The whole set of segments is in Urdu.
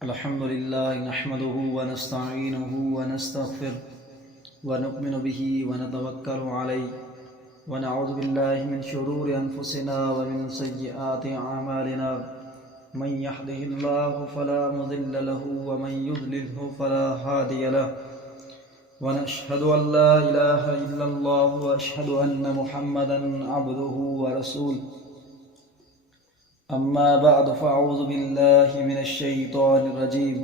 الحمد لله نحمده ونستعينه ونستغفره ونؤمن به ونتوكل عليه ونعوذ بالله من شرور أنفسنا ومن سيئات أعمالنا من يهده الله فلا مضل له ومن يضلله فلا هادي له ونشهد أن لا إله إلا الله وأشهد أن محمدا عبده ورسوله أما بعد فأعوذ بالله من الشيطان الرجيم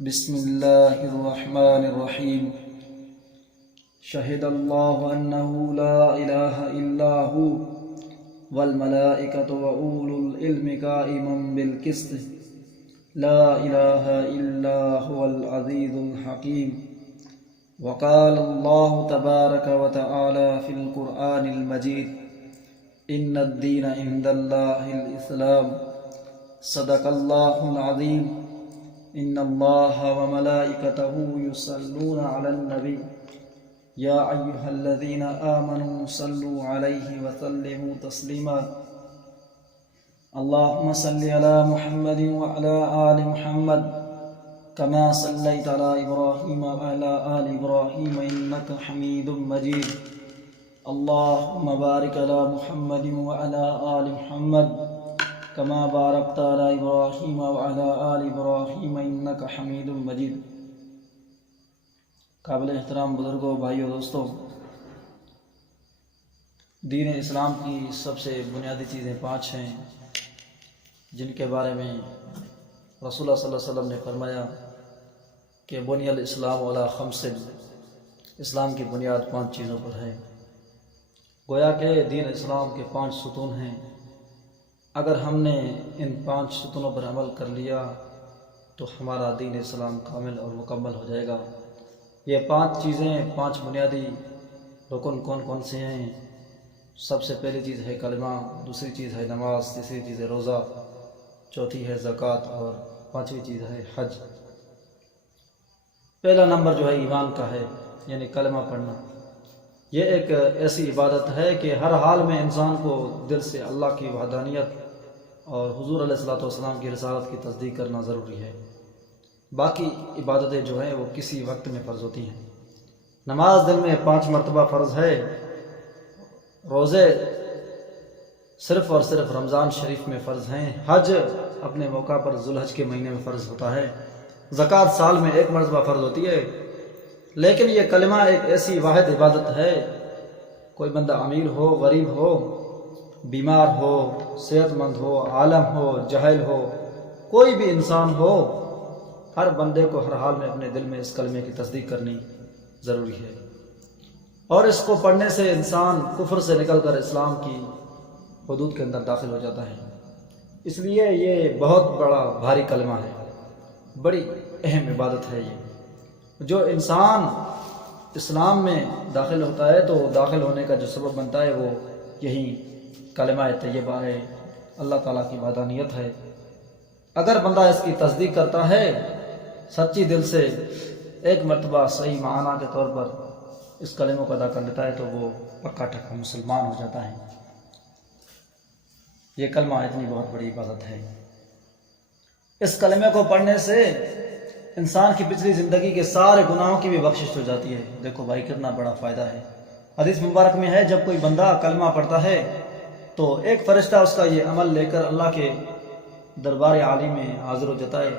بسم الله الرحمن الرحيم شهد الله أنه لا إله إلا هو والملائكة وأولو العلم قائما بالقسط لا إله إلا هو العزيز الحكيم وقال الله تبارك وتعالى في القرآن المجيد إن الدين عند الله الإسلام صدق الله العظيم إن الله وملائكته يصلون على النبي يا أيها الذين آمنوا صلوا عليه وسلموا تسليما اللهم صل على محمد وعلى آل محمد كما صليت على إبراهيم وعلى آل إبراهيم إنك حميد مجيد اللهم بارك على محمد وعلى آل محمد كما باركت على إبراهيم وعلى آل إبراهيم إنك حميد مجيد. قابل احترام بزرگوں، بھائیوں، دوستوں، دین اسلام کی سب سے بنیادی چیزیں 5 ہیں جن کے بارے میں رسول اللہ صلی اللہ علیہ وسلم نے فرمایا کہ بنی الاسلام علی 5، اسلام کی بنیاد 5 چیزوں پر ہے. گویا کہ دین اسلام کے 5 ستون ہیں. اگر ہم نے ان 5 ستونوں پر عمل کر لیا تو ہمارا دین اسلام کامل اور مکمل ہو جائے گا. یہ 5 چیزیں، 5 بنیادی رکن کون کون سے ہیں؟ سب سے پہلی چیز ہے کلمہ، دوسری چیز ہے نماز، تیسری چیز ہے روزہ، چوتھی ہے زکوٰۃ اور 5ویں چیز ہے حج. پہلا نمبر جو ہے ایمان کا ہے، یعنی کلمہ پڑھنا. یہ ایک ایسی عبادت ہے کہ ہر حال میں انسان کو دل سے اللہ کی وحدانیت اور حضور علیہ الصلوۃ والسلام کی رسالت کی تصدیق کرنا ضروری ہے. باقی عبادتیں جو ہیں وہ کسی وقت میں فرض ہوتی ہیں. نماز دن میں 5 مرتبہ فرض ہے. روزے صرف اور صرف رمضان شریف میں فرض ہیں. حج اپنے موقع پر ذوالحج کے مہینے میں فرض ہوتا ہے. زکوٰۃ سال میں 1 مرتبہ فرض ہوتی ہے. لیکن یہ کلمہ ایک ایسی واحد عبادت ہے، کوئی بندہ امیر ہو، غریب ہو، بیمار ہو، صحت مند ہو، عالم ہو، جاہل ہو، کوئی بھی انسان ہو، ہر بندے کو ہر حال میں اپنے دل میں اس کلمے کی تصدیق کرنی ضروری ہے. اور اس کو پڑھنے سے انسان کفر سے نکل کر اسلام کی حدود کے اندر داخل ہو جاتا ہے. اس لیے یہ بہت بڑا بھاری کلمہ ہے، بڑی اہم عبادت ہے. یہ جو انسان اسلام میں داخل ہوتا ہے تو داخل ہونے کا جو سبب بنتا ہے وہ یہی کلمہ طیبہ ہے، اللہ تعالیٰ کی وحدانیت ہے. اگر بندہ اس کی تصدیق کرتا ہے سچی دل سے، 1 مرتبہ صحیح معنی کے طور پر اس کلمہ کو ادا کر لیتا ہے تو وہ پکا ٹھکا مسلمان ہو جاتا ہے. یہ کلمہ اتنی بہت بڑی عبادت ہے. اس کلمے کو پڑھنے سے انسان کی پچھلی زندگی کے سارے گناہوں کی بھی بخشش ہو جاتی ہے. دیکھو بھائی کتنا بڑا فائدہ ہے. حدیث مبارک میں ہے جب کوئی بندہ کلمہ پڑھتا ہے تو ایک فرشتہ اس کا یہ عمل لے کر اللہ کے دربار عالی میں حاضر ہو جاتا ہے.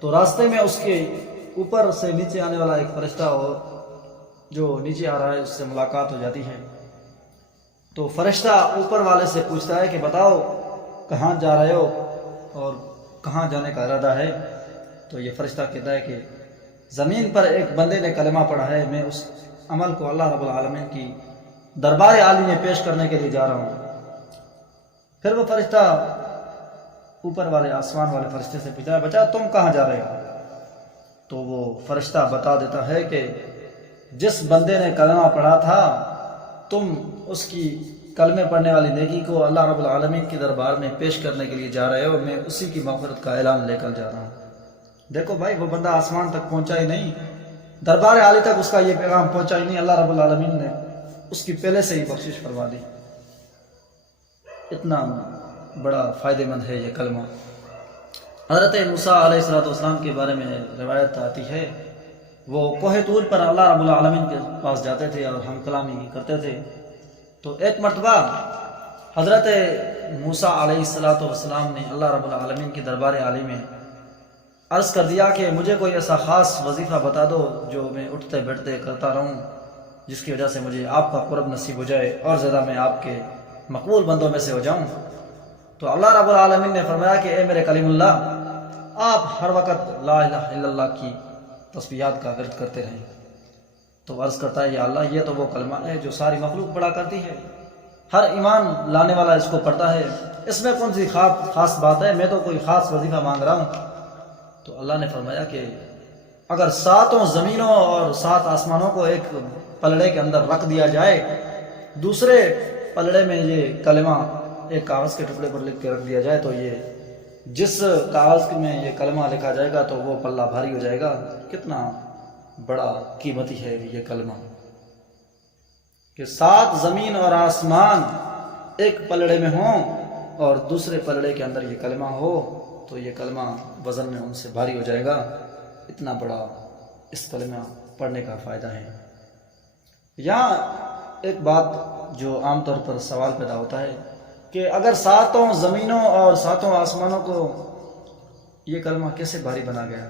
تو راستے میں اس کے اوپر سے نیچے آنے والا ایک فرشتہ اور جو نیچے آ رہا ہے اس سے ملاقات ہو جاتی ہے. تو فرشتہ اوپر والے سے پوچھتا ہے کہ بتاؤ کہاں جا رہے ہو اور کہاں جانے کا ارادہ ہے؟ تو یہ فرشتہ کہتا ہے کہ زمین پر ایک بندے نے کلمہ پڑھا ہے، میں اس عمل کو اللہ رب العالمین کی دربار عالی میں پیش کرنے کے لیے جا رہا ہوں. پھر وہ فرشتہ اوپر والے آسمان والے فرشتے سے پوچھتا ہے بچا تم کہاں جا رہے ہو؟ تو وہ فرشتہ بتا دیتا ہے کہ جس بندے نے کلمہ پڑھا تھا تم اس کی کلمے پڑھنے والی نیکی کو اللہ رب العالمین کی دربار میں پیش کرنے کے لیے جا رہے ہو، میں اسی کی مغفرت کا اعلان لے کر جا رہا ہوں. دیکھو بھائی وہ بندہ آسمان تک پہنچا ہی نہیں، دربار عالی تک اس کا یہ پیغام پہنچا ہی نہیں، اللہ رب العالمین نے اس کی پہلے سے ہی بخشش فرما دی. اتنا بڑا فائدہ مند ہے یہ کلمہ. حضرت موسیٰ علیہ السلام کے بارے میں روایت آتی ہے، وہ کوہ طور پر اللہ رب العالمین کے پاس جاتے تھے اور ہم کلامی کرتے تھے۔ تو ایک مرتبہ حضرت موسیٰ علیہ السلام نے اللہ رب العالمین کے دربار عالی میں عرض کر دیا کہ مجھے کوئی ایسا خاص وظیفہ بتا دو جو میں اٹھتے بیٹھتے کرتا رہوں، جس کی وجہ سے مجھے آپ کا قرب نصیب ہو جائے اور زیادہ میں آپ کے مقبول بندوں میں سے ہو جاؤں۔ تو اللہ رب العالمین نے فرمایا کہ اے میرے کلیم اللہ، آپ ہر وقت لا الہ الا اللہ کی تسبیحات کا ورد کرتے رہیں۔ تو عرض کرتا ہے یا اللہ، یہ تو وہ کلمہ ہے جو ساری مخلوق پڑھا کرتی ہے، ہر ایمان لانے والا اس کو پڑھتا ہے، اس میں کون سی خاص بات ہے؟ میں تو کوئی خاص وظیفہ مانگ رہا ہوں۔ تو اللہ نے فرمایا کہ اگر 7 زمینوں اور 7 آسمانوں کو ایک پلڑے کے اندر رکھ دیا جائے، دوسرے پلڑے میں یہ کلمہ ایک کاغذ کے ٹکڑے پر لکھ کے رکھ دیا جائے، تو یہ جس کاغذ میں یہ کلمہ لکھا جائے گا تو وہ پلہ بھاری ہو جائے گا۔ کتنا بڑا قیمتی ہے یہ کلمہ کہ 7 زمین اور آسمان ایک پلڑے میں ہوں اور دوسرے پلڑے کے اندر یہ کلمہ ہو، تو یہ کلمہ وزن میں ان سے بھاری ہو جائے گا۔ اتنا بڑا اس کلمہ پڑھنے کا فائدہ ہے۔ یہاں ایک بات جو عام طور پر سوال پیدا ہوتا ہے کہ اگر 7 زمینوں اور 7 آسمانوں کو یہ کلمہ کیسے بھاری بنا گیا؟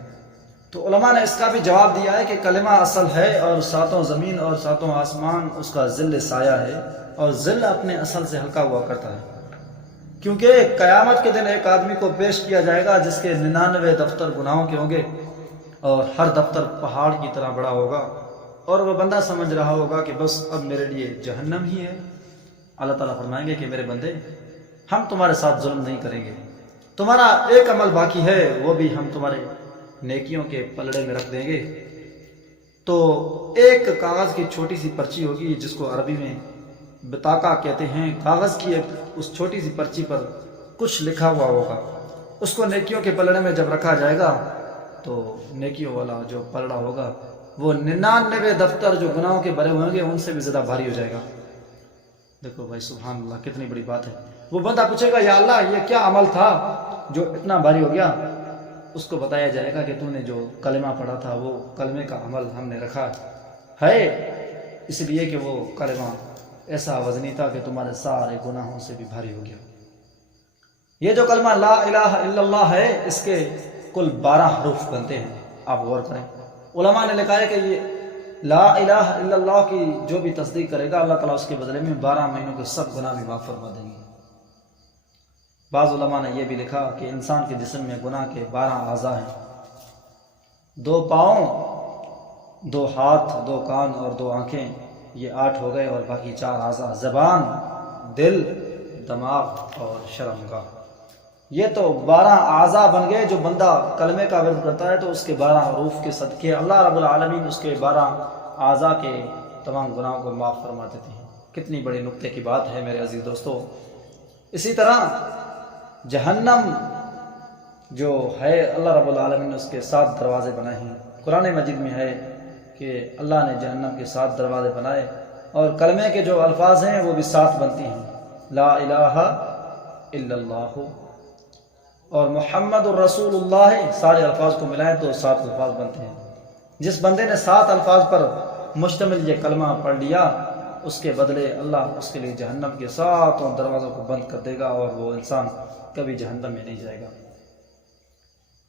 تو علماء نے اس کا بھی جواب دیا ہے کہ کلمہ اصل ہے اور 7 زمین اور 7 آسمان اس کا ظل سایہ ہے، اور ظل اپنے اصل سے ہلکا ہوا کرتا ہے، کیونکہ قیامت کے دن ایک آدمی کو پیش کیا جائے گا جس کے 99 دفتر گناہوں کے ہوں گے، اور ہر دفتر پہاڑ کی طرح بڑا ہوگا، اور وہ بندہ سمجھ رہا ہوگا کہ بس اب میرے لیے جہنم ہی ہے۔ اللہ تعالیٰ فرمائیں گے کہ میرے بندے، ہم تمہارے ساتھ ظلم نہیں کریں گے، تمہارا ایک عمل باقی ہے، وہ بھی ہم تمہارے نیکیوں کے پلڑے میں رکھ دیں گے۔ تو ایک کاغذ کی چھوٹی سی پرچی ہوگی جس کو عربی میں بطاقہ کہتے ہیں، کاغذ کی ایک اس چھوٹی سی پرچی پر کچھ لکھا ہوا ہوگا، اس کو نیکیوں کے پلڑے میں جب رکھا جائے گا تو نیکیوں والا جو پلڑا ہوگا وہ 99 دفتر جو گناہوں کے بھرے ہوئیں گے ان سے بھی زیادہ بھاری ہو جائے گا۔ دیکھو بھائی، سبحان اللہ، کتنی بڑی بات ہے۔ وہ بندہ پوچھے گا یا اللہ، یہ کیا عمل تھا جو اتنا بھاری ہو گیا؟ اس کو بتایا جائے گا کہ تو نے جو کلمہ پڑھا تھا وہ کلمے کا عمل ہم نے رکھا ہے، اس لیے کہ وہ کلمہ ایسا وزنی تھا کہ تمہارے سارے گناہوں سے بھی بھاری ہو گیا۔ یہ جو کلمہ لا الہ الا اللہ ہے، اس کے کل 12 حروف بنتے ہیں۔ آپ غور کریں، علماء نے لکھا ہے کہ یہ لا الہ الا اللہ کی جو بھی تصدیق کرے گا، اللہ تعالیٰ اس کے بدلے میں 12 مہینوں کے سب گناہ بھی معاف فرما دیں گے۔ بعض علماء نے یہ بھی لکھا کہ انسان کے جسم میں گناہ کے 12 اعضاء ہیں، 2 پاؤں، 2 ہاتھ، 2 کان اور 2 آنکھیں، یہ 8 ہو گئے، اور باقی 4 اعضاء، زبان، دل، دماغ اور شرمگاہ۔ یہ تو 12 اعضاء بن گئے۔ جو بندہ کلمے کا ورد کرتا ہے تو اس کے 12 حروف کے صدقے اللہ رب العالمین اس کے 12 اعضاء کے تمام گناہوں کو معاف فرما دیتے ہیں۔ کتنی بڑی نقطے کی بات ہے میرے عزیز دوستو۔ اسی طرح جہنم جو ہے، اللہ رب العالمین نے اس کے 7 دروازے بنائے ہیں۔ قرآن مجید میں ہے کہ اللہ نے جہنم کے 7 دروازے بنائے، اور کلمے کے جو الفاظ ہیں وہ بھی 7 بنتی ہیں، لا الہ الا اللہ اور محمد الرسول اللہ، سارے الفاظ کو ملائیں تو 7 الفاظ بنتے ہیں۔ جس بندے نے 7 الفاظ پر مشتمل یہ کلمہ پڑھ لیا، اس کے بدلے اللہ اس کے لیے جہنم کے 7 دروازوں کو بند کر دے گا، اور وہ انسان کبھی جہنم میں نہیں جائے گا۔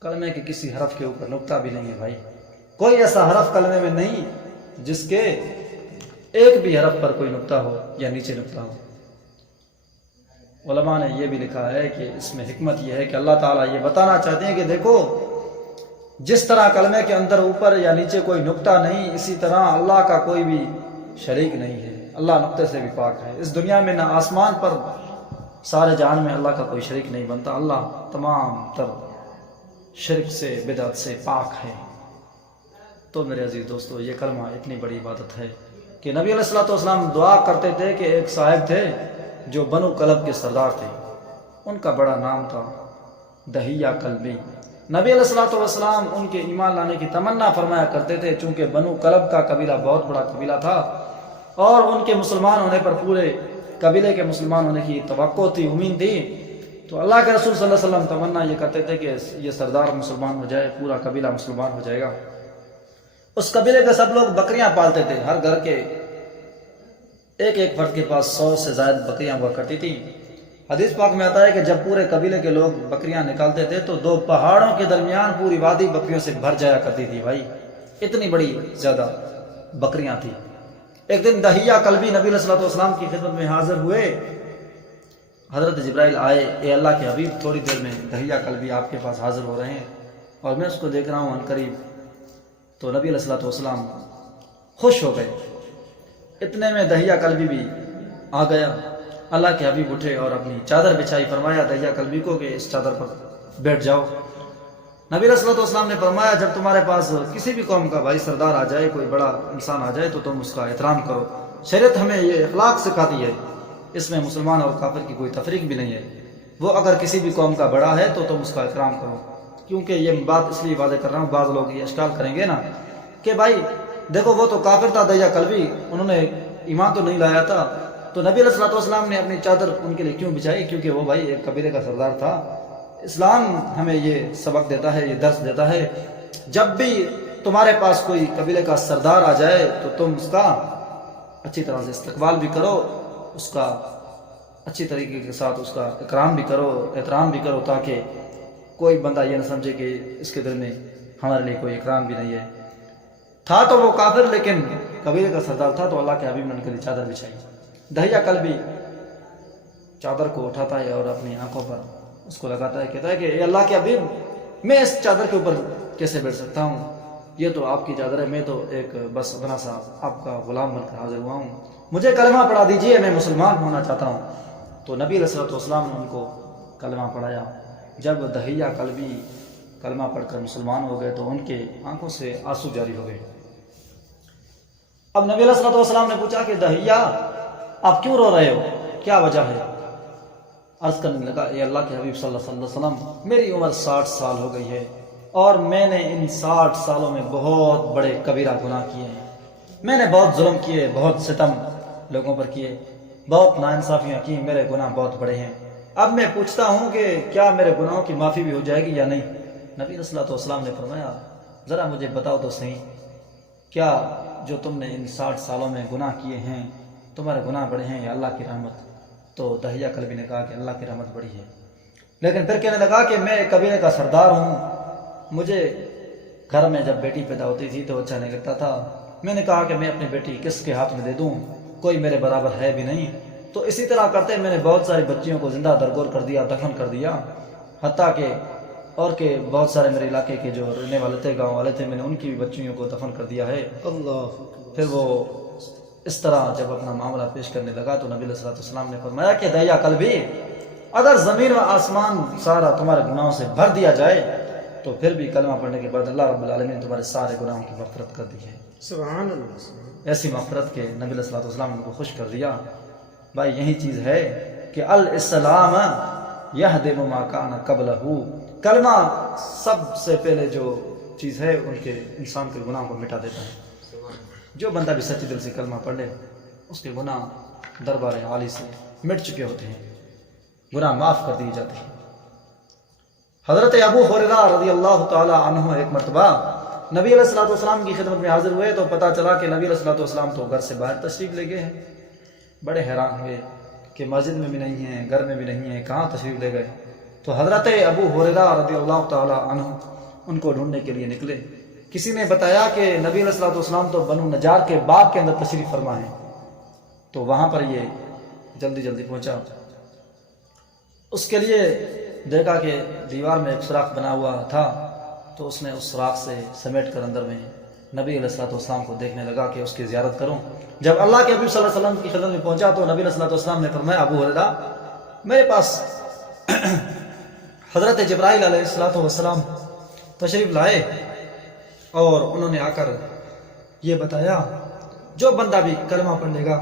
کلمے کے کسی حرف کے اوپر نقطہ بھی نہیں ہے بھائی، کوئی ایسا حرف کلمے میں نہیں جس کے ایک بھی حرف پر کوئی نقطہ ہو یا نیچے نقطہ ہو۔ علماء نے یہ بھی لکھا ہے کہ اس میں حکمت یہ ہے کہ اللہ تعالیٰ یہ بتانا چاہتے ہیں کہ دیکھو، جس طرح کلمے کے اندر اوپر یا نیچے کوئی نقطہ نہیں، اسی طرح اللہ کا کوئی بھی شریک نہیں ہے، اللہ نقطے سے بھی پاک ہے۔ اس دنیا میں نہ آسمان پر، سارے جہان میں اللہ کا کوئی شریک نہیں بنتا، اللہ تمام تر شرک سے، بدعت سے پاک ہے۔ تو میرے عزیز دوستو، یہ کلمہ اتنی بڑی عبادت ہے کہ نبی علیہ الصلوۃ والسلام دعا کرتے تھے کہ ایک صاحب تھے جو بنو کلب کے سردار تھے، ان کا بڑا نام تھا دہیہ کلبی۔ نبی علیہ الصلوۃ والسلام ان کے ایمان لانے کی تمنا فرمایا کرتے تھے، چونکہ بنو کلب کا قبیلہ بہت بڑا قبیلہ تھا، اور ان کے مسلمان ہونے پر پورے قبیلے کے مسلمان ہونے کی توقع تھی، امید تھی۔ تو اللہ کے رسول صلی اللہ علیہ وسلم تمنا یہ کرتے تھے کہ یہ سردار مسلمان ہو جائے، پورا قبیلہ مسلمان ہو جائے گا۔ اس قبیلے کے سب لوگ بکریاں پالتے تھے، ہر گھر کے ایک ایک فرد کے پاس 100 سے زائد بکریاں ہوا کرتی تھیں۔ حدیث پاک میں آتا ہے کہ جب پورے قبیلے کے لوگ بکریاں نکالتے تھے تو 2 پہاڑوں کے درمیان پوری وادی بکریوں سے بھر جایا کرتی تھی بھائی، اتنی بڑی زیادہ بکریاں تھیں۔ ایک دن دہیہ کلبی نبی علیہ الصلوۃ والسلام کی خدمت میں حاضر ہوئے۔ حضرت جبرائیل آئے، اے اللہ کے حبیب تھوڑی دیر میں دہیہ کلبی آپ کے پاس حاضر ہو رہے ہیں اور میں اس کو دیکھ رہا ہوں عنقریب۔ تو نبی علیہ الصلوۃ والسلام خوش ہو گئے۔ اتنے میں دہیہ کلبی بھی آ گیا۔ اللہ کے حبیب اٹھے اور اپنی چادر بچھائی، فرمایا دہیہ کلبی کو کہ اس چادر پر بیٹھ جاؤ۔ نبی علیہ الصلوۃ والسلام نے فرمایا جب تمہارے پاس کسی بھی قوم کا بھائی سردار آ جائے، کوئی بڑا انسان آ جائے تو تم اس کا احترام کرو۔ شریعت ہمیں یہ اخلاق سکھاتی ہے، اس میں مسلمان اور کافر کی کوئی تفریق بھی نہیں ہے۔ وہ اگر کسی بھی قوم کا بڑا ہے تو تم اس کا احترام کرو۔ کیونکہ یہ بات اس لیے واضح کر رہا ہوں، بعض لوگ یہ اشکال کریں گے نا کہ بھائی دیکھو وہ تو کافر تھا دہیہ کلبی، انہوں نے ایمان تو نہیں لایا تھا، تو نبی علیہ الصلوۃ والسلام نے اپنی چادر ان کے لیے کیوں بچھائی؟ کیونکہ وہ بھائی ایک قبیلے کا سردار تھا۔ اسلام ہمیں یہ سبق دیتا ہے، یہ درس دیتا ہے، جب بھی تمہارے پاس کوئی قبیلے کا سردار آ جائے تو تم اس کا اچھی طرح سے استقبال بھی کرو، اس کا اچھی طریقے کے ساتھ اس کا اکرام بھی کرو، احترام بھی کرو، تاکہ کوئی بندہ یہ نہ سمجھے کہ اس کے دل میں ہمارے لیے کوئی اکرام بھی نہیں ہے۔ تھا تو وہ کافر لیکن قبیلے کا سردار تھا، تو اللہ کے حبیب نے ان کے لیے چادر بچھائی۔ دہیہ کلبی چادر کو اٹھاتا ہے اور اپنی آنکھوں پر اس کو لگاتا ہے، کہتا ہے کہ اے اللہ کے حبیب میں اس چادر کے اوپر کیسے بیٹھ سکتا ہوں؟ یہ تو آپ کی چادر ہے، میں تو ایک بس ادنا سا آپ کا غلام بن کر حاضر ہوا ہوں، مجھے کلمہ پڑھا دیجئے، میں مسلمان ہونا چاہتا ہوں۔ تو نبی علیہ الصلوۃ والسلام نے ان کو کلمہ پڑھایا۔ جب دہیہ کلبی کلمہ پڑھ کر مسلمان ہو گئے تو ان کے آنکھوں سے آنسو جاری ہو گئے۔ اب نبی علیہ الصلوۃ والسلام نے پوچھا کہ دہیہ آپ کیوں رو رہے ہو، کیا وجہ ہے؟ عرض کرنے لگا اے اللہ کے حبیب صلی اللہ علیہ وسلم میری عمر 60 سال ہو گئی ہے اور میں نے ان 60 سالوں میں بہت بڑے کبیرہ گناہ کیے ہیں، میں نے بہت ظلم کیے، بہت ستم لوگوں پر کیے، بہت ناانصافیاں کی، میرے گناہ بہت بڑے ہیں۔ اب میں پوچھتا ہوں کہ کیا میرے گناہوں کی معافی بھی ہو جائے گی یا نہیں؟ نبی صلی اللہ علیہ وسلم نے فرمایا ذرا مجھے بتاؤ تو صحیح، کیا جو تم نے ان 60 سالوں میں گناہ کیے ہیں تمہارے گناہ بڑے ہیں یا اللہ کی رحمت؟ تو دہیہ کلبی نے کہا کہ اللہ کی رحمت بڑی ہے، لیکن پھر کہنے لگا کہ میں ایک قبیلے کا سردار ہوں، مجھے گھر میں جب بیٹی پیدا ہوتی تھی تو اچھا نہیں لگتا تھا، میں نے کہا کہ میں اپنی بیٹی کس کے ہاتھ میں دے دوں، کوئی میرے برابر ہے بھی نہیں، تو اسی طرح کرتے میں نے بہت ساری بچیوں کو زندہ درگور کر دیا، دفن کر دیا، حتیٰ کہ اور کہ بہت سارے میرے علاقے کے جو رہنے والے تھے، گاؤں والے تھے، میں نے ان کی بھی بچیوں کو دفن کر دیا ہے۔ اللہ پھر وہ اس طرح جب اپنا معاملہ پیش کرنے لگا تو نبی علیہ السلام نے فرمایا کہ دہیہ کلبی اگر زمین و آسمان سارا تمہارے گناہوں سے بھر دیا جائے تو پھر بھی کلمہ پڑھنے کے بعد اللہ رب العالمین نے تمہارے سارے گناہوں کی مغفرت کر دی ہے۔ سبحان اللہ، ایسی مغفرت کے نبی علیہ السلام نے ان کو خوش کر دیا۔ بھائی یہی چیز ہے کہ الاسلام یہدم ما کان قبلہ، کلمہ سب سے پہلے جو چیز ہے ان کے انسان کے گناہوں کو مٹا دیتا ہے۔ جو بندہ بھی سچی دل سے کلمہ پڑھ لے اس کے گناہ دربار عالی سے مٹ چکے ہوتے ہیں، گناہ معاف کر دیے جاتے ہیں۔ حضرت ابو ہریرہ رضی اللہ تعالی عنہ ایک مرتبہ نبی علیہ السلام کی خدمت میں حاضر ہوئے تو پتہ چلا کہ نبی علیہ السلام تو گھر سے باہر تشریف لے گئے ہیں۔ بڑے حیران ہوئے کہ مسجد میں بھی نہیں ہیں، گھر میں بھی نہیں ہیں، کہاں تشریف لے گئے؟ تو حضرت ابو ہریرہ رضی اللہ تعالی عنہ ان کو ڈھونڈنے کے لیے نکلے۔ کسی نے بتایا کہ نبی علیہ السلام تو بنو نجار کے باغ کے اندر تشریف فرما ہے، تو وہاں پر یہ جلدی جلدی پہنچا۔ اس کے لیے دیکھا کہ دیوار میں ایک سوراخ بنا ہوا تھا، تو اس نے اس سوراخ سے سمیٹ کر اندر میں نبی علیہ السلام کو دیکھنے لگا کہ اس کی زیارت کروں۔ جب اللہ کے حبیب صلی اللہ علیہ وسلم کی خدمت میں پہنچا تو نبی علیہ السلام نے فرمایا ابو ہریرہ میرے پاس حضرت جبرائیل علیہ السلام تشریف لائے اور انہوں نے آ کر یہ بتایا جو بندہ بھی کلمہ پڑھ لے گا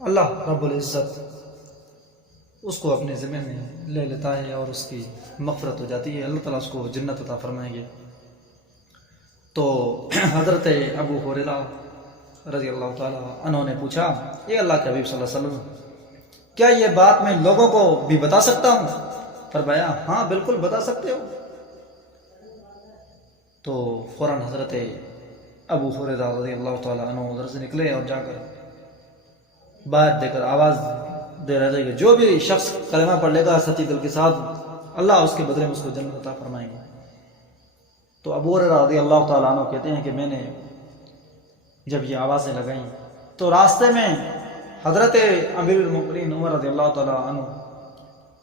اللہ رب العزت اس کو اپنے ذمہ میں لے لیتا ہے اور اس کی مغفرت ہو جاتی ہے، اللہ تعالیٰ اس کو جنت عطا فرمائیں گے۔ تو حضرت ابو ہریرہ رضی اللہ تعالیٰ عنہ نے پوچھا یہ اللہ کے حبیب صلی اللہ علیہ وسلم کیا یہ بات میں لوگوں کو بھی بتا سکتا ہوں؟ فرمایا ہاں بالکل بتا سکتے ہو۔ تو فوراً حضرت ابو ہریرہ رضی اللہ تعالیٰ عنہ ادھر سے نکلے اور جا کر باہر دے کر آواز دے رہے تھے کہ جو بھی شخص کلمہ پڑھ لے گا سچی دل کے ساتھ، اللہ اس کے بدلے میں اس کو جنت عطا فرمائیں گے۔ تو ابو ہریرہ رضی اللہ تعالیٰ عنہ کہتے ہیں کہ میں نے جب یہ آوازیں لگائیں تو راستے میں حضرت امیر المؤمنین عمر رضی اللہ تعالیٰ عنہ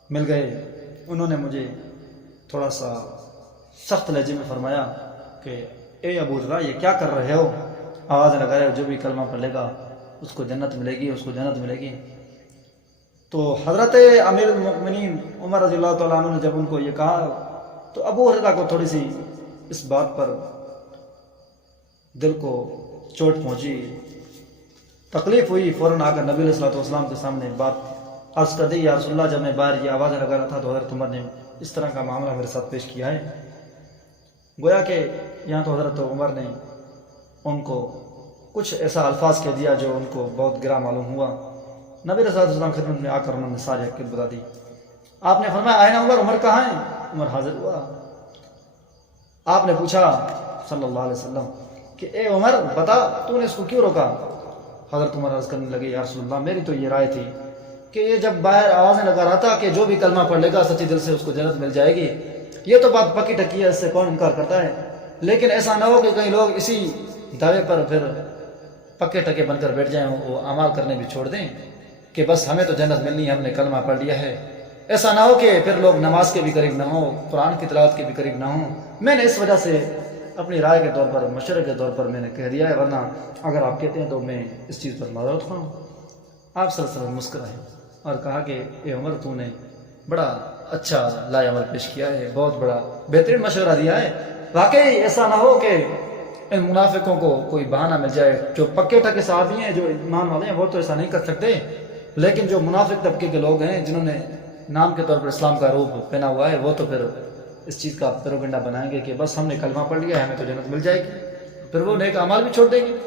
مل گئے۔ انہوں نے مجھے تھوڑا سا سخت لہجے میں فرمایا کہ اے ابو ہریرہ یہ کیا کر رہے ہو، آواز لگائے جو بھی کلمہ پڑھ لے گا اس کو جنت ملے گی، اس کو جنت ملے گی۔ تو حضرت امیر المؤمنین عمر رضی اللہ تعالیٰ عنہ نے جب ان کو یہ کہا تو ابو ہریرہ کو تھوڑی سی اس بات پر دل کو چوٹ پہنچی، تکلیف ہوئی۔ فوراً آ کر نبی علیہ الصلوۃ والسلام کے سامنے بات عرض کر دی، یا رسول اللہ جب میں باہر یہ آوازیں لگا رہا تھا تو حضرت عمر نے اس طرح کا معاملہ میرے ساتھ پیش کیا ہے۔ گویا کہ یہاں تو حضرت عمر نے ان کو کچھ ایسا الفاظ کہہ دیا جو ان کو بہت گرا معلوم ہوا۔ نبی علیہ الصلوۃ والسلام خدمت میں آ کر انہوں نے ساری حقیقت بتا دی۔ آپ نے فرمایا آئے نا عمر، عمر کہاں ہے؟ عمر حاضر ہوا۔ آپ نے پوچھا صلی اللہ علیہ وسلم کہ اے عمر بتا تو نے اس کو کیوں روکا؟ حضرت عمر عرض کرنے لگے یا رسول اللہ میری تو یہ رائے تھی کہ یہ جب باہر آوازیں لگا رہا تھا کہ جو بھی کلمہ پڑھ لے گا سچی دل سے اس کو جنت مل جائے گی، یہ تو بات پکی ٹکی ہے، اس سے کون انکار کرتا ہے، لیکن ایسا نہ ہو کہ کئی لوگ اسی دعوے پر پھر پکے ٹکے بن کر بیٹھ جائیں، وہ اعمال کرنے بھی چھوڑ دیں کہ بس ہمیں تو جنت ملنی ہے، ہم نے کلمہ پڑھ لیا ہے۔ ایسا نہ ہو کہ پھر لوگ نماز کے بھی قریب نہ ہوں، قرآن کی تلاوت کے بھی قریب نہ ہوں۔ میں نے اس وجہ سے اپنی رائے کے طور پر، مشورے کے طور پر میں نے کہہ دیا ہے، ورنہ اگر آپ کہتے ہیں تو میں اس چیز پر معذرت خواہ ہوں۔ آپ صلی اللہ علیہ وسلم مسکرائے اور کہا کہ اے عمر تو نے بڑا اچھا لائے عمل پیش کیا ہے، بہت بڑا بہترین مشورہ دیا ہے۔ واقعی ایسا نہ ہو کہ ان منافقوں کو کوئی بہانہ مل جائے، جو پکے ٹکے صحابی ہیں، جو ایمان والے ہیں، وہ تو ایسا نہیں کر سکتے، لیکن جو منافق طبقے کے لوگ ہیں جنہوں نے نام کے طور پر اسلام کا روپ پہنا ہوا ہے، وہ تو پھر اس چیز کا پیروگنڈا بنائیں گے کہ بس ہم نے کلمہ پڑھ لیا ہے، ہمیں تو جنت مل جائے گی، پھر وہ نیک اعمال بھی چھوڑ دیں گے۔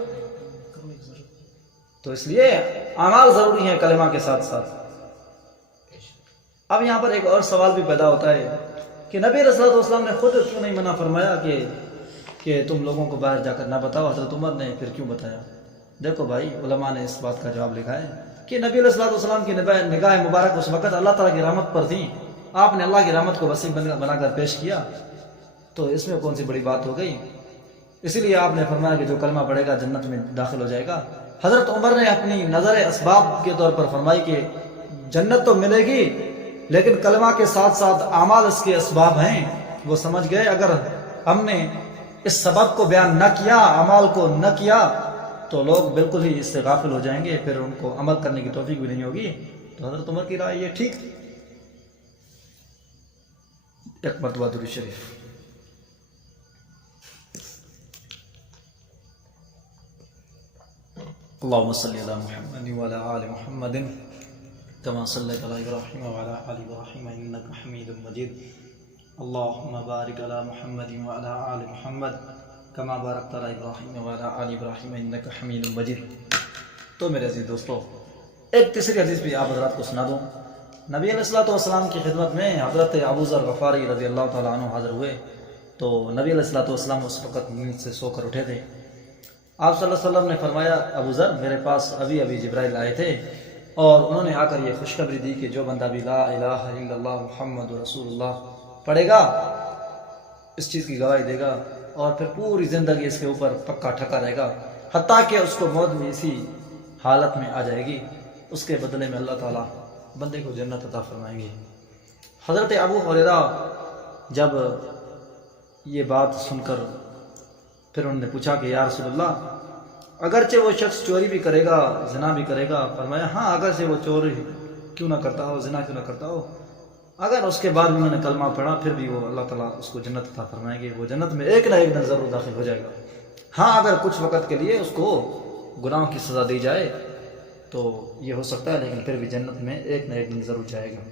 تو اس لیے اعمال ضروری ہیں کلمہ کے ساتھ ساتھ۔ اب یہاں پر ایک اور سوال بھی پیدا ہوتا ہے کہ نبی علیہ الصلوۃ والسلام نے خود کیوں نہیں منع فرمایا کہ تم لوگوں کو باہر جا کر نہ بتاؤ، حضرت عمر نے پھر کیوں بتایا؟ دیکھو بھائی، علماء نے اس بات کا جواب لکھا ہے کہ نبی علیہ الصلوۃ والسلام کی نگاہ مبارک اس وقت اللہ تعالیٰ کی رحمت پر تھی، آپ نے اللہ کی رحمت کو وسیع بنا کر پیش کیا، تو اس میں کون سی بڑی بات ہو گئی؟ اسی لیے آپ نے فرمایا کہ جو کلمہ پڑھے گا جنت میں داخل ہو جائے گا۔ حضرت عمر نے اپنی نظر اسباب کے طور پر فرمائی کہ جنت تو ملے گی، لیکن کلمہ کے ساتھ ساتھ اعمال اس کے اسباب ہیں۔ وہ سمجھ گئے اگر ہم نے اس سبب کو بیان نہ کیا، اعمال کو نہ کیا، تو لوگ بالکل ہی اس سے غافل ہو جائیں گے، پھر ان کو عمل کرنے کی توفیق بھی نہیں ہوگی۔ تو حضرت عمر کی رائے یہ ٹھیک تھی۔ ایک مرتبہ درود شریف۔ اللهم صل على محمد وعلى آل محمد كما صليت على إبراهيم وعلى آل إبراهيم إنك حميد مجيد اللهم بارك على محمد وعلى آل محمد كما باركت على إبراهيم وعلى آل إبراهيم إنك حميد مجيد۔ تو میرے عزیز دوستو، ایک تیسری حدیث بھی آپ حضرات کو سنا دوں۔ نبی علیہ الصلوۃ والسلام کی خدمت میں حضرت ابو ذر غفاری رضی اللہ تعالیٰ عنہ حاضر ہوئے، تو نبی علیہ الصلوۃ والسلام اس وقت نیند سے سو کر اٹھے تھے۔ آپ صلی اللہ علیہ وسلم نے فرمایا ابو ذر میرے پاس ابھی جبرائیل آئے تھے اور انہوں نے آ کر یہ خوشخبری دی کہ جو بندہ بھی لا الہ الا اللہ محمد رسول اللہ پڑھے گا، اس چیز کی گواہی دے گا اور پھر پوری زندگی اس کے اوپر پکا ٹھکا رہے گا، حتیٰ کہ اس کو موت بھی اسی حالت میں آ جائے گی، اس کے بدلے میں اللہ تعالیٰ بندے کو جنت عطا فرمائیں گے۔ حضرت ابو ہریرہ جب یہ بات سن کر پھر انہوں نے پوچھا کہ یا رسول اللہ اگرچہ وہ شخص چوری بھی کرے گا، زنا بھی کرے گا، فرمایا ہاں اگرچہ وہ چوری کیوں نہ کرتا ہو، زنا کیوں نہ کرتا ہو، اگر اس کے بعد بھی انہوں نے کلمہ پڑھا پھر بھی وہ اللہ تعالیٰ اس کو جنت عطا فرمائیں گے، وہ جنت میں ایک نہ ایک دن ضرور داخل ہو جائے گا۔ ہاں اگر کچھ وقت کے لیے اس کو گناہوں کی سزا دی جائے تو یہ ہو سکتا ہے، لیکن پھر بھی جنت میں ایک نہ ایک دن ضرور جائے گا۔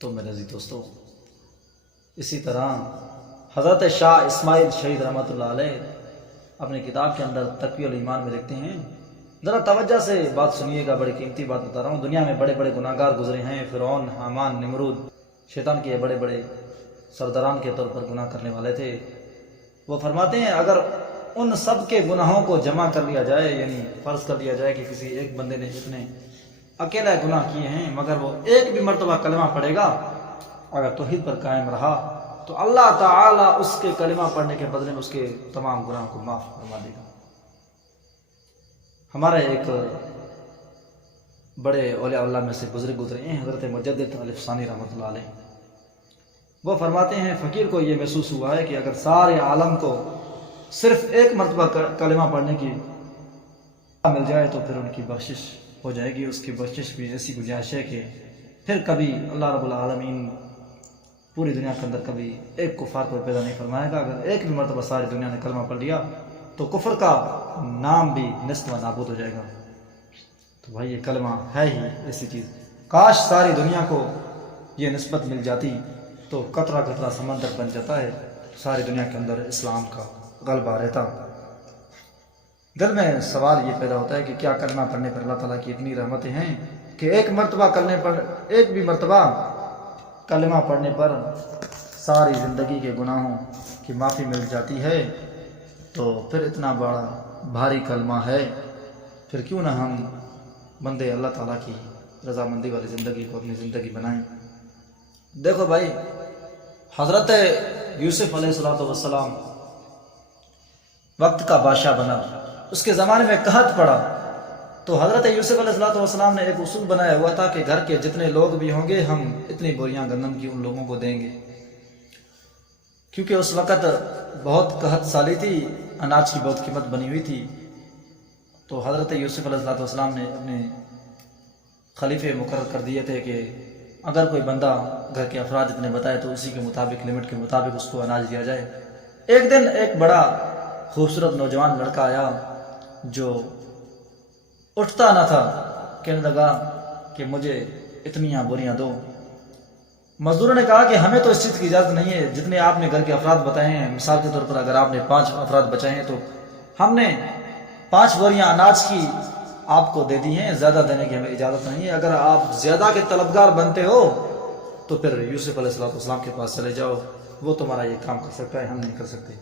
تو میرے عزیز دوستو، اسی طرح حضرت شاہ اسماعیل شہید رحمۃ اللہ علیہ اپنی کتاب کے اندر تقوی الایمان میں لکھتے ہیں ذرا توجہ سے بات سنیے گا، بڑی قیمتی بات بتا رہا ہوں۔ دنیا میں بڑے بڑے گناہ گار گزرے ہیں، فرعون، حامان، نمرود، شیطان کے بڑے بڑے سرداران کے طور پر گناہ کرنے والے تھے۔ وہ فرماتے ہیں اگر ان سب کے گناہوں کو جمع کر لیا جائے، یعنی فرض کر لیا جائے کہ کسی ایک بندے نے اتنے اکیلا گناہ کیے ہیں، مگر وہ ایک بھی مرتبہ کلمہ پڑھے گا، اگر توحید پر قائم رہا، تو اللہ تعالیٰ اس کے کلمہ پڑھنے کے بدلے میں اس کے تمام گناہوں کو معاف فرما دے گا۔ ہمارے ایک بڑے اولیاء اللہ میں سے بزرگ گزرے ہیں، حضرت مجدد الف ثانی رحمۃ اللہ علیہ۔ وہ فرماتے ہیں فقیر کو یہ محسوس ہوا ہے کہ اگر سارے عالم کو صرف ایک مرتبہ کلمہ پڑھنے کی مل جائے تو پھر ان کی بخشش ہو جائے گی۔ اس کی بخشش بھی ایسی گنجائش ہے کہ پھر کبھی اللہ رب العالمین پوری دنیا کے اندر کبھی ایک کفار کو پیدا نہیں فرمائے گا۔ اگر ایک بھی مرتبہ ساری دنیا نے کلمہ پڑھ لیا تو کفر کا نام بھی نیست و نابود ہو جائے گا۔ تو بھائی یہ کلمہ ہے ہی ایسی چیز، کاش ساری دنیا کو یہ نسبت مل جاتی تو قطرہ قطرہ سمندر بن جاتا ہے، ساری دنیا کے اندر اسلام کا غلبہ رہتا۔ دل میں سوال یہ پیدا ہوتا ہے کہ کیا کلمہ پڑھنے پر اللہ تعالیٰ کی اتنی رحمتیں ہیں کہ ایک بھی مرتبہ کلمہ پڑھنے پر ساری زندگی کے گناہوں کی معافی مل جاتی ہے؟ تو پھر اتنا بڑا بھاری کلمہ ہے، پھر کیوں نہ ہم بندے اللہ تعالیٰ کی رضامندی والی زندگی کو اپنی زندگی بنائیں۔ دیکھو بھائی، حضرت یوسف علیہ السلام وقت کا بادشاہ بنا، اس کے زمانے میں قحط پڑا، تو حضرت یوسف علیہ السلام نے ایک اصول بنایا ہوا تھا کہ گھر کے جتنے لوگ بھی ہوں گے ہم اتنی بوریاں گندم کی ان لوگوں کو دیں گے، کیونکہ اس وقت بہت قحط سالی تھی، اناج کی بہت قیمت بنی ہوئی تھی۔ تو حضرت یوسف علیہ السلام نے اپنے خلیفے مقرر کر دیے تھے کہ اگر کوئی بندہ گھر کے افراد اتنے بتائے تو اسی کے مطابق، لمٹ کے مطابق اس کو اناج دیا جائے۔ ایک دن ایک بڑا خوبصورت نوجوان لڑکا آیا جو اٹھتا نہ تھا، کہنے لگا کہ مجھے اتنیاں بوریاں دو۔ مزدوروں نے کہا کہ ہمیں تو اس چیز کی اجازت نہیں ہے، جتنے آپ نے گھر کے افراد بتائے ہیں، مثال کے طور پر اگر آپ نے 5 افراد بچائے ہیں تو ہم نے 5 بوریاں اناج کی آپ کو دے دی ہیں، زیادہ دینے کی ہمیں اجازت نہیں ہے۔ اگر آپ زیادہ کے طلبگار بنتے ہو تو پھر یوسف علیہ السلام کے پاس چلے جاؤ، وہ تمہارا یہ کام کر سکتا ہے، ہم نہیں کر سکتے۔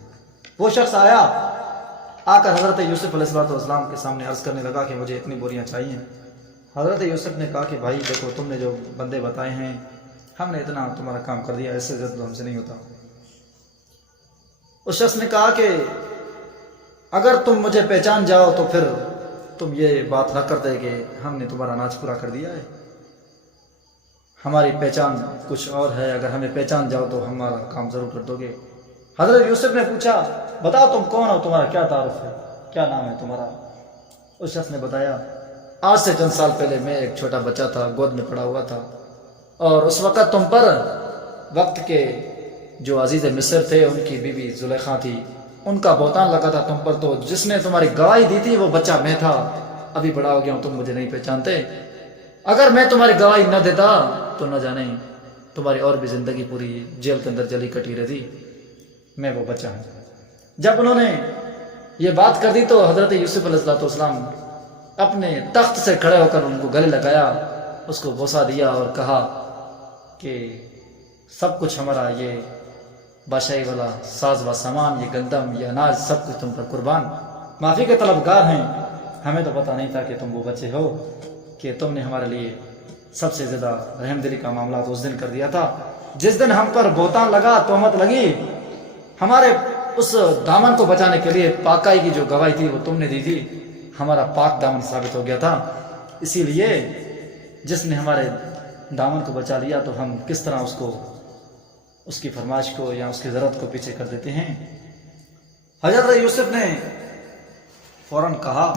وہ شخص آیا، آ کر حضرت یوسف علیہ السلام کے سامنے عرض کرنے لگا کہ مجھے اتنی بوریاں چاہیے۔ حضرت یوسف نے کہا کہ بھائی دیکھو، تم نے جو بندے بتائے ہیں ہم نے اتنا تمہارا کام کر دیا، ایسے زیادہ ہم سے نہیں ہوتا۔ اس شخص نے کہا کہ اگر تم مجھے پہچان جاؤ تو پھر تم یہ بات نہ کرتے کہ ہم نے تمہارا اناج پورا کر دیا ہے، ہماری پہچان کچھ اور ہے، اگر ہمیں پہچان جاؤ تو ہمارا کام ضرور کر دو گے۔ حضرت یوسف نے پوچھا بتاؤ تم کون ہو، تمہارا کیا تعارف ہے، کیا نام ہے تمہارا؟ اس شخص نے بتایا آج سے چند سال پہلے میں ایک چھوٹا بچہ تھا، گود میں پڑا ہوا تھا، اور اس وقت تم پر وقت کے جو عزیز مصر تھے ان کی بیوی زلیخا تھی، ان کا بہتان لگا تھا تم پر، تو جس نے تمہاری گواہی دی تھی وہ بچہ میں تھا، ابھی بڑا ہو گیا ہوں، تم مجھے نہیں پہچانتے۔ اگر میں تمہاری گواہی نہ دیتا تو نہ جانے تمہاری اور بھی زندگی پوری جیل کے اندر جلی کٹی رہتی، میں وہ بچہ ہوں۔ جب انہوں نے یہ بات کر دی تو حضرت یوسف علیہ السلام اپنے تخت سے کھڑے ہو کر ان کو گلے لگایا، اس کو بوسہ دیا اور کہا کہ سب کچھ ہمارا، یہ بادشاہی والا ساز و سامان، یہ گندم، یہ اناج، سب کچھ تم پر قربان، معافی کے طلبگار ہیں۔ ہمیں تو پتہ نہیں تھا کہ تم وہ بچے ہو، کہ تم نے ہمارے لیے سب سے زیادہ رحم دلی کا معاملہ تو اس دن کر دیا تھا جس دن ہم پر بہتان لگا، تہمت لگی، ہمارے اس دامن کو بچانے کے لیے پاکائی کی جو گواہی تھی وہ تم نے دی تھی، ہمارا پاک دامن ثابت ہو گیا تھا۔ اسی لیے جس نے ہمارے دامن کو بچا لیا تو ہم کس طرح اس کی فرمائش کو یا اس کی ضرورت کو پیچھے کر دیتے ہیں۔ حضرت یوسف نے فوراً کہا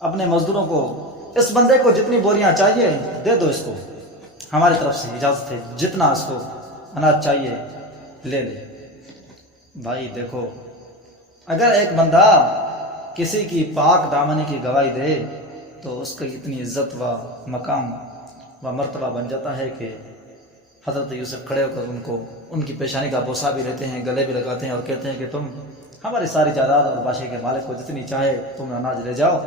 اپنے مزدوروں کو اس بندے کو جتنی بوریاں چاہیے دے دو، اس کو ہماری طرف سے اجازت ہے، جتنا اس کو اناج چاہیے لے لے۔ بھائی دیکھو، اگر ایک بندہ کسی کی پاک دامنی کی گواہی دے تو اس کی اتنی عزت و مقام و مرتبہ بن جاتا ہے کہ حضرت یوسف کھڑے ہو کر ان کی پیشانی کا بوسہ بھی لیتے ہیں، گلے بھی لگاتے ہیں اور کہتے ہیں کہ تم ہماری ساری جائیداد اور بادشاہی کے مالک کو جتنی چاہے تم اناج لے جاؤ،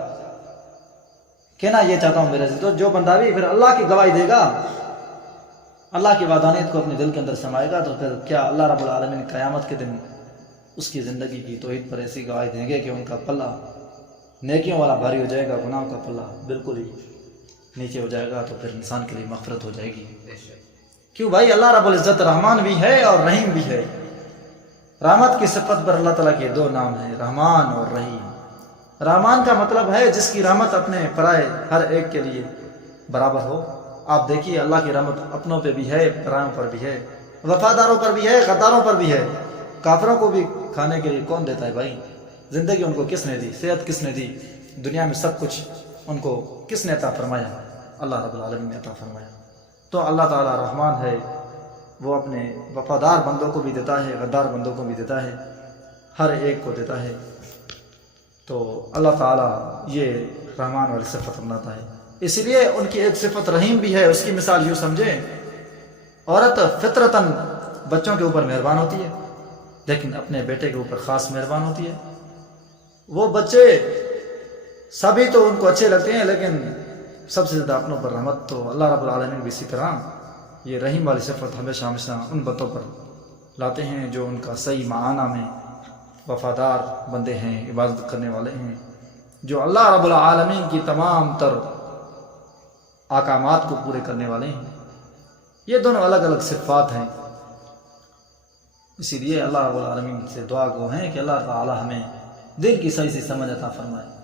کہنا یہ چاہتا ہوں میرے سے، تو جو بندہ بھی پھر اللہ کی گواہی دے گا، اللہ کی وحدانیت کو اپنے دل کے اندر سمائے گا، تو پھر کیا اللہ رب العالمین قیامت کے دن اس کی زندگی کی توحید پر ایسی گواہی دیں گے کہ ان کا پلہ نیکیوں والا بھاری ہو جائے گا، گناہوں کا پلہ بالکل ہی نیچے ہو جائے گا، تو پھر انسان کے لیے مغفرت ہو جائے گی۔ کیوں بھائی، اللہ رب العزت رحمان بھی ہے اور رحیم بھی ہے۔ رحمت کی صفت پر اللہ تعالیٰ کے دو نام ہیں، رحمان اور رحیم۔ رحمان کا مطلب ہے جس کی رحمت اپنے پرائے ہر ایک کے لیے برابر ہو۔ آپ دیکھیے اللہ کی رحمت اپنوں پہ بھی ہے، پرائوں پر بھی ہے، وفاداروں پر بھی ہے، غداروں پر بھی ہے۔ کافروں کو بھی کھانے کے لیے کون دیتا ہے بھائی؟ زندگی ان کو کس نے دی؟ صحت کس نے دی؟ دنیا میں سب کچھ ان کو کس نے عطا فرمایا؟ اللہ رب العالمین نے عطا فرمایا۔ تو اللہ تعالیٰ رحمان ہے، وہ اپنے وفادار بندوں کو بھی دیتا ہے، غدار بندوں کو بھی دیتا ہے، ہر ایک کو دیتا ہے۔ تو اللہ تعالیٰ یہ رحمان والی صفت اپناتا ہے۔ اسی لیے ان کی ایک صفت رحیم بھی ہے۔ اس کی مثال یوں سمجھیں، عورت فطرتاً بچوں کے اوپر مہربان ہوتی ہے، لیکن اپنے بیٹے کے اوپر خاص مہربان ہوتی ہے۔ وہ بچے سبھی تو ان کو اچھے لگتے ہیں، لیکن سب سے زیادہ اپنوں پر رحمت تو اللہ رب العالمین بھی اسی طرح یہ رحیم والی صفت ہمیشہ ہمیشہ ان بندوں پر لاتے ہیں جو ان کا صحیح معنی میں وفادار بندے ہیں، عبادت کرنے والے ہیں، جو اللہ رب العالمین کی تمام تر احکامات کو پورے کرنے والے ہیں۔ یہ دونوں الگ الگ صفات ہیں۔ اسی لیے اللہ رب العالمین سے دعا گو ہیں کہ اللہ تعالی ہمیں دل کی صحیح سی سمجھ عطا فرمائے۔